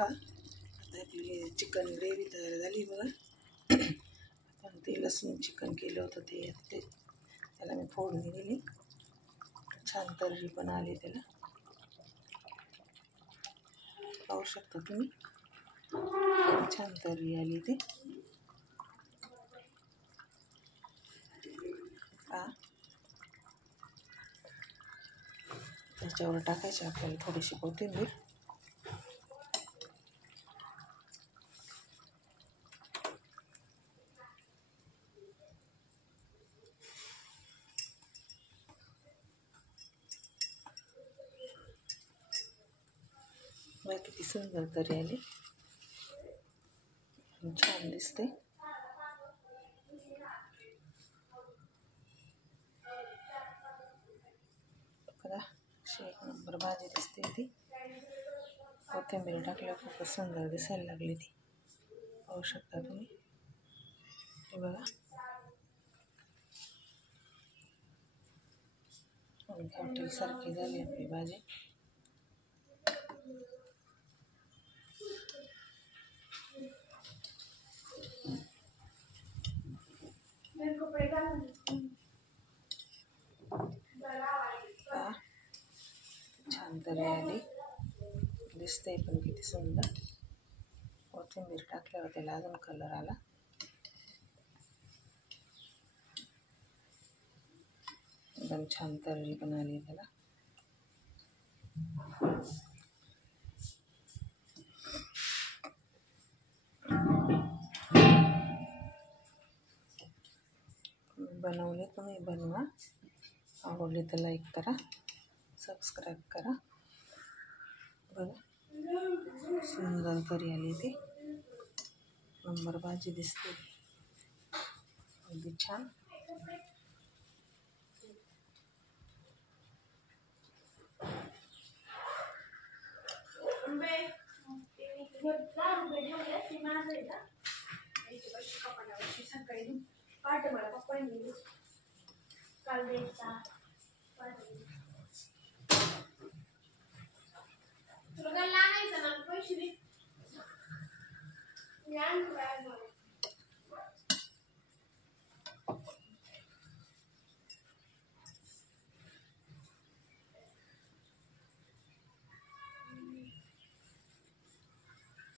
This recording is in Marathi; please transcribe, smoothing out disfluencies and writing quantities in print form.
पहा आता आपली चिकन ग्रेव्ही तयार झाली बघा. आपण ते लसूण चिकन केलं होतं ते त्याला मी फोडणी दिली. छान तर्री पण आली त्याला, पाहू शकता तुम्ही. छान तर्री आली ती. त्याच्यावर टाकायची आपल्याला थोडीशी कोथिंबीर. किती सुंदर तरी आली, छान दिसते. बघा अशी एक नंबर भाजी दिसते ती. कोथिंबीर टाकल्यावर खूपच सुंदर दिसायला लागली ती, पाहू शकता तुम्ही. हे बघा हॉटेल सारखी झाली आपली भाजी. छान तरी आली, दिसते पण किती सुंदर. कोथिंबीर टाकल्यावर त्याला अजून कलर आला. एकदम छान तर्री पण आली त्याला. बनवले तुम्ही बनवा. आवडली तर लाईक करा, सबस्क्राईब करा. बघा सुंदर तरी आली ती, नंबर भाजी दिसते अगदी छान. तुला काय लागायचं ना पैसे दे.